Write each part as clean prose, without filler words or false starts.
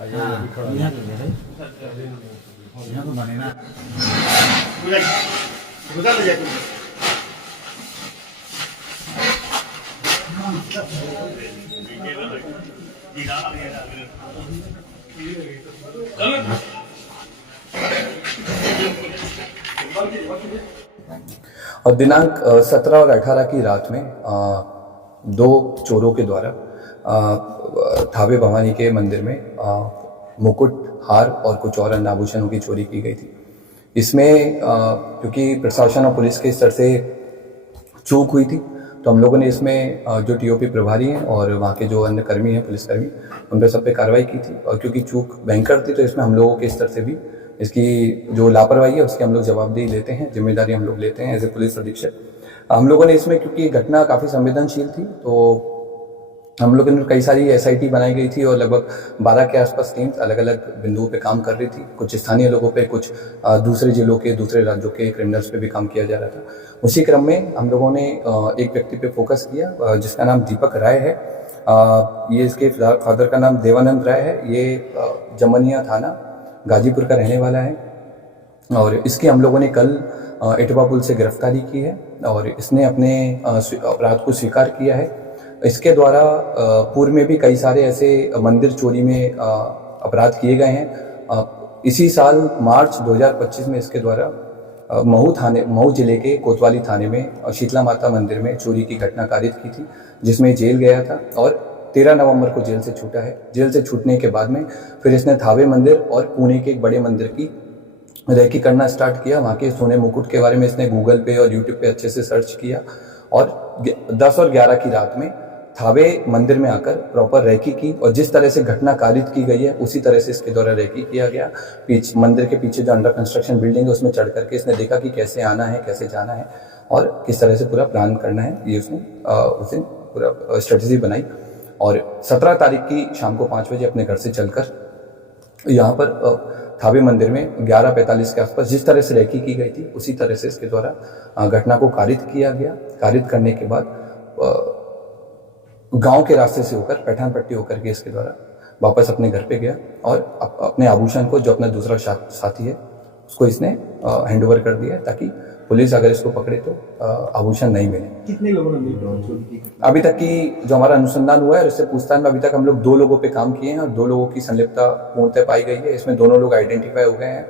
यहाँ तो बने ना। और दिनांक 17 और 18 की रात में दो चोरों के द्वारा थावे भवानी के मंदिर में मुकुट, हार और कुछ और अन्य आभूषणों की चोरी की गई थी। इसमें क्योंकि प्रशासन और पुलिस के स्तर से चूक हुई थी, तो हम लोगों ने इसमें जो टीओपी प्रभारी हैं और वहाँ के जो अन्य कर्मी हैं, पुलिसकर्मी, उन पर सब पे कार्रवाई की थी। और क्योंकि चूक भयंकर थी, तो इसमें हम लोगों के स्तर से भी इसकी जो लापरवाही है उसकी हम लोग जवाबदेही लेते हैं, जिम्मेदारी हम लोग लेते हैं एज ए पुलिस अधीक्षक। हम लोगों ने इसमें, क्योंकि घटना काफ़ी संवेदनशील थी, तो हम लोगों ने कई सारी एसआईटी बनाई गई थी और लगभग 12 के आसपास टीम्स अलग अलग बिंदुओं पे काम कर रही थी। कुछ स्थानीय लोगों पे, कुछ दूसरे जिलों के, दूसरे राज्यों के क्रिमिनल्स पे भी काम किया जा रहा था। उसी क्रम में हम लोगों ने एक व्यक्ति पे फोकस किया जिसका नाम दीपक राय है। ये इसके फादर का नाम देवानंद राय है। ये जमनिया थाना गाजीपुर का रहने वाला है और इसकी हम लोगों ने कल इटवा पुल से गिरफ्तारी की है और इसने अपने अपराध को स्वीकार किया है। इसके द्वारा पूर्व में भी कई सारे ऐसे मंदिर चोरी में अपराध किए गए हैं। इसी साल मार्च 2025 में इसके द्वारा महू जिले के कोतवाली थाने में शीतला माता मंदिर में चोरी की घटना कारित की थी, जिसमें जेल गया था और 13 नवंबर को जेल से छूटा है। जेल से छूटने के बाद में फिर इसने थावे मंदिर और पुणे के एक बड़े मंदिर की रेकी करना स्टार्ट किया। वहाँ के सोने मुकुट के बारे में इसने गूगल पे और यूट्यूब पे अच्छे से सर्च किया और 10 और 11 की रात में थावे मंदिर में आकर प्रॉपर रेकी की और जिस तरह से घटना कारित की गई है उसी तरह से इसके द्वारा रेकी किया गया। मंदिर के पीछे जो अंडर कंस्ट्रक्शन बिल्डिंग है उसमें चढ़ करके इसने देखा कि कैसे आना है, कैसे जाना है और किस तरह से पूरा प्लान करना है। ये उसने उस दिन पूरा स्ट्रेटेजी बनाई और 17 तारीख की शाम को 5 बजे अपने घर से चलकर यहाँ पर थावे मंदिर में 11:45 के आसपास जिस तरह से रेकी की गई थी उसी तरह से इसके द्वारा घटना को कारित किया गया। कारित करने के बाद गांव के रास्ते से होकर पैठान पट्टी होकर के इसके द्वारा वापस अपने घर पे गया और अपने आभूषण को, जो अपना दूसरा साथी है, उसको इसने हैंड ओवर कर दिया ताकि पुलिस अगर इसको पकड़े तो आभूषण नहीं मिले। कितने लोगों ने मिलकर चोरी की? अभी तक की जो हमारा अनुसंधान हुआ है और इससे पूछताछ में अभी तक हम लोग 2 लोगों पे काम किए हैं और 2 लोगों की संलिप्तता पूर्णतः पाई गई है। इसमें दोनों लोग आइडेंटिफाई हो गए हैं।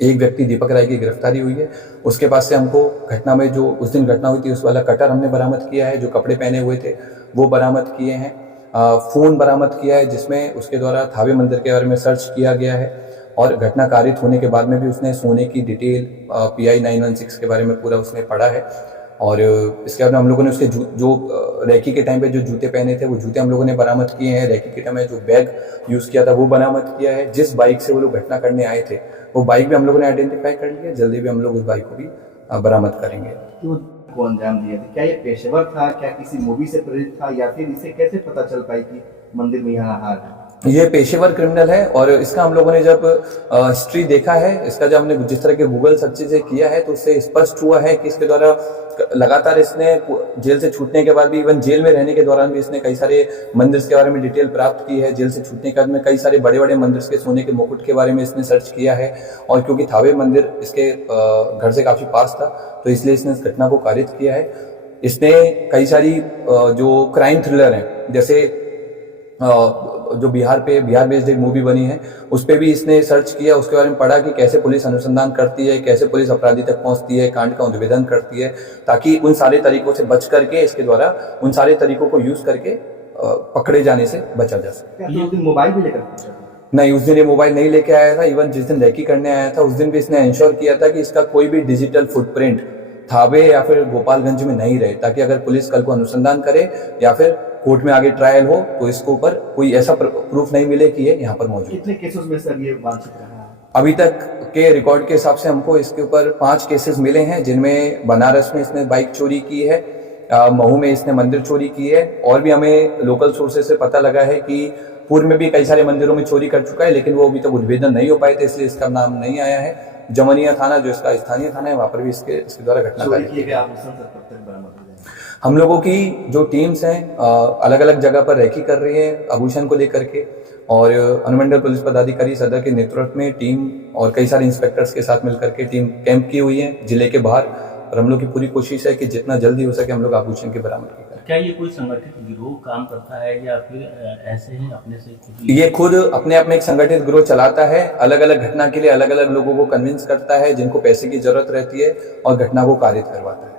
एक व्यक्ति दीपक राय की गिरफ्तारी हुई है। उसके पास से हमको घटना में जो उस दिन घटना हुई थी उस वाला कटर हमने बरामद किया है, जो कपड़े पहने हुए थे वो बरामद किए हैं। फोन बरामद किया है जिसमें उसके द्वारा थावे मंदिर के बारे में सर्च किया गया है और घटना कारित होने के बाद में भी उसने सोने की डिटेल PI 916 के बारे में पूरा उसने पढ़ा है। और इसके बाद हम लोगों ने उसके जो रेकी के टाइम पे जो जूते पहने थे वो जूते हम लोगों ने बरामद किए हैं। रेकी के टाइम में जो बैग यूज़ किया था वो बरामद किया है। जिस बाइक से वो लोग घटना करने आए थे वो बाइक भी हम लोगों ने आइडेंटिफाई कर लिया। जल्दी भी हम लोग उस बाइक को भी बरामद करेंगे। को अंजाम दिया था, क्या ये पेशेवर था, क्या किसी मूवी से प्रेरित था, या फिर इसे कैसे पता चल पाई कि मंदिर में यहाँ हार है? ये पेशेवर क्रिमिनल है और इसका हम लोगों ने जब हिस्ट्री देखा है, इसका जब हमने जिस तरह के गूगल सर्च से किया है तो उससे स्पष्ट हुआ है कि इसके द्वारा लगातार इसने जेल से छूटने के बाद भी, इवन जेल में रहने के दौरान भी इसने कई सारे मंदिर के बारे में डिटेल प्राप्त की है। जेल से छूटने के बाद में कई सारे बड़े बड़े मंदिर के सोने के मुकुट के बारे में इसने सर्च किया है और क्योंकि थावे मंदिर इसके घर से काफी पास था तो इसलिए इसने इस घटना को कारित किया है। इसने कई सारी जो क्राइम थ्रिलर हैं, जैसे जो बिहार बेस्ड एक मूवी बनी है उस पे भी इसने सर्च किया, उसके बारे में पढ़ा कि कैसे पुलिस अनुसंधान करती है, कैसे पुलिस अपराधी तक पहुंचती है, कांड का उद्भेदन करती है, ताकि उन सारे तरीकों से बच करके इसके द्वारा उन सारे तरीकों को यूज करके पकड़े जाने से बचा जा सके। उस दिन मोबाइल भी लेकर? नहीं, उस दिन ये मोबाइल नहीं लेके आया था। इवन जिस दिन रेकी करने आया था उस दिन भी इसने इंश्योर किया था कि इसका कोई भी डिजिटल फुटप्रिंट थावे या फिर गोपालगंज में नहीं रहे, ताकि अगर पुलिस कल को अनुसंधान करे या फिर कोर्ट में आगे ट्रायल हो तो इसके ऊपर कोई ऐसा प्रूफ नहीं मिले कि ये यहाँ पर मौजूद। कितने केसेस में सर ये वांछित रहा है? अभी तक के रिकॉर्ड के हिसाब से हमको इसके ऊपर 5 केसेस मिले हैं, जिनमें बनारस में इसने बाइक चोरी की है, महू में इसने मंदिर चोरी की है और भी हमें लोकल सोर्सेज से पता लगा है कि पूर्व में भी कई सारे मंदिरों में चोरी कर चुका है, लेकिन वो अभी तक उद्भेदन नहीं हो पाए थे, इसलिए इसका नाम नहीं आया है। जमनिया थाना जो इसका स्थानीय थाना है वहाँ पर भी इसके द्वारा घटना हम लोगों की जो टीम्स हैं अलग अलग जगह पर रेकी कर रही है आभूषण को लेकर के। और अनुमंडल पुलिस पदाधिकारी सदर के नेतृत्व में टीम और कई सारे इंस्पेक्टर्स के साथ मिलकर के टीम कैंप की हुई है जिले के बाहर, और हम लोग की पूरी कोशिश है कि जितना जल्दी हो सके हम लोग आभूषण की बरामदगी करें। क्या ये कोई संगठित गिरोह काम करता है या फिर ऐसे ही अपने से खुद ही? ये खुद अपने आप में एक संगठित गिरोह चलाता है, अलग अलग घटना के लिए अलग अलग लोगों को कन्विंस करता है जिनको पैसे की जरूरत रहती है और घटना को कारित करवाता है।